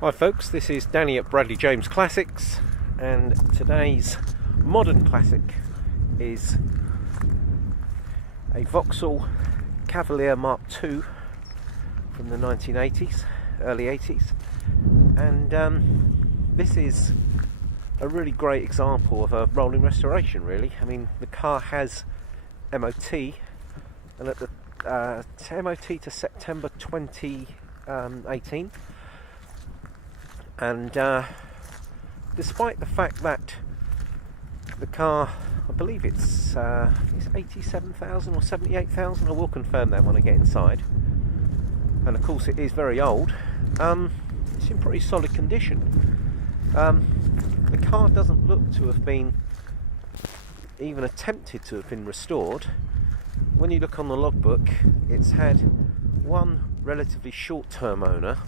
Hi folks, this is Danny at Bradley James Classics, and today's modern classic is a Vauxhall Cavalier Mark II from the 1980s, early 80s, and this is a really great example of a rolling restoration really. I mean, the car has MOT, and at the MOT to September 2018. And despite the fact that the car, I believe it's 87,000 or 78,000, I will confirm that when I get inside, and of course it is very old, it's in pretty solid condition. The car doesn't look to have been even attempted to have been restored. When you look on the logbook, it's had one relatively short-term owner,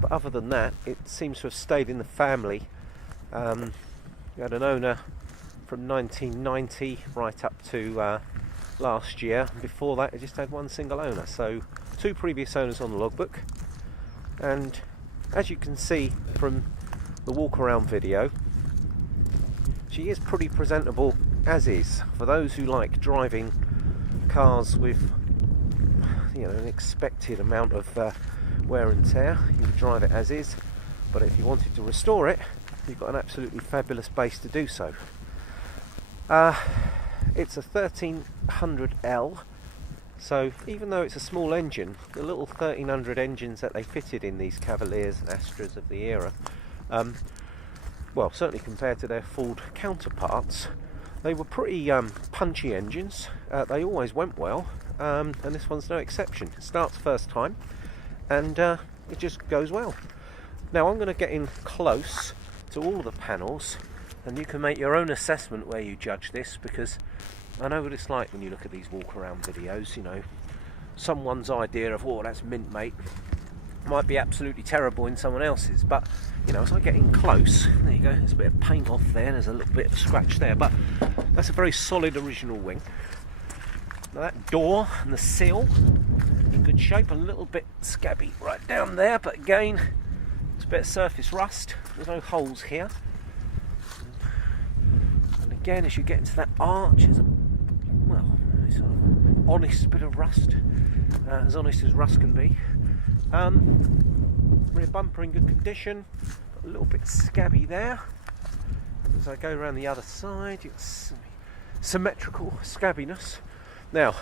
but other than that, it seems to have stayed in the family. You had an owner from 1990 right up to last year. Before that, it just had one single owner. So, two previous owners on the logbook. And as you can see from the walk-around video, she is pretty presentable as is. For those who like driving cars with, you know, an expected amount of wear and tear, you would drive it as is, but if you wanted to restore it, you've got an absolutely fabulous base to do so. It's a 1300L, so even though it's a small engine, the little 1300 engines that they fitted in these Cavaliers and Astras of the era, well, certainly compared to their Ford counterparts, they were pretty punchy engines. They always went well, and this one's no exception. It starts first time, and it just goes well. Now I'm going to get in close to all the panels, and you can make your own assessment where you judge this, because I know what it's like when you look at these walk-around videos. You know, someone's idea of, oh, that's mint, mate, might be absolutely terrible in someone else's, but you know, as I get in close, there you go, there's a bit of paint off there, there's a little bit of scratch there, but that's a very solid original wing. Now that door and the sill in good shape, a little bit scabby right down there, but again, it's a bit of surface rust. There's no holes here, and again, as you get into that arch, there's a, well, sort of honest bit of rust, as honest as rust can be. Rear bumper in good condition, a little bit scabby there. As I go around the other side, it's symmetrical scabbiness. Now,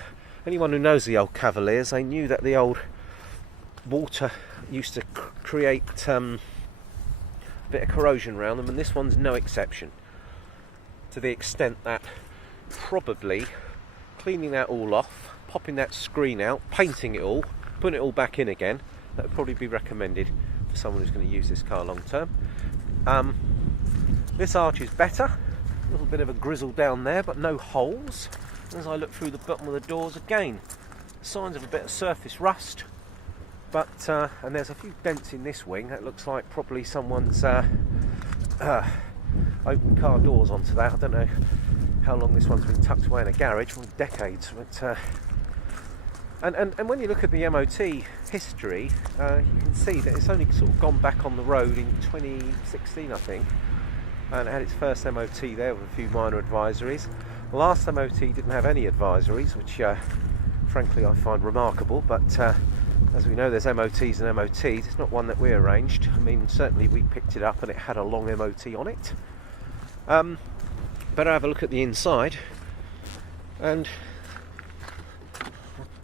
anyone who knows the old Cavaliers, they knew that the old water used to create a bit of corrosion around them, and this one's no exception, to the extent that probably cleaning that all off, popping that screen out, painting it all, putting it all back in again, that would probably be recommended for someone who's going to use this car long term. This arch is better, a little bit of a grizzle down there, but no holes. As I look through the bottom of the doors, again, signs of a bit of surface rust, but and there's a few dents in this wing. That looks like probably someone's opened car doors onto that. I don't know how long this one's been tucked away in a garage, for decades, but and when you look at the MOT history, you can see that it's only sort of gone back on the road in 2016, I think, and it had its first MOT there with a few minor advisories. The last MOT didn't have any advisories, which frankly I find remarkable, but as we know, there's MOTs and MOTs. It's not one that we arranged. I mean, certainly we picked it up and it had a long MOT on it. Better have a look at the inside, and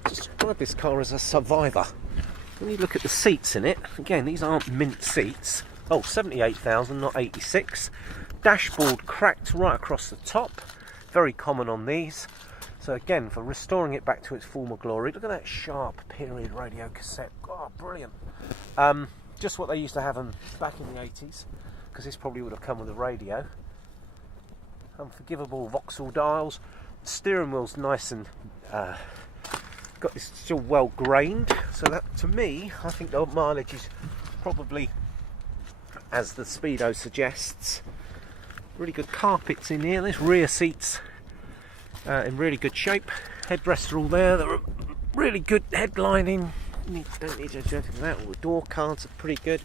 describe this car as a survivor. When you look at the seats in it, again, these aren't mint seats. Oh, 78,000, not 86. Dashboard cracked right across the top. Very common on these. So again, for restoring it back to its former glory, look at that sharp period radio cassette. Oh, brilliant. Just what they used to have them back in the 80s, because this probably would have come with a radio. Unforgivable Vauxhall dials. Steering wheel's nice and it's still well grained, so that, to me, I think the mileage is probably, as the speedo suggests. Really good carpets in here. There's rear seats in really good shape. Headrests are all there. They're really good headlining. Don't need to do anything with that. All the door cards are pretty good.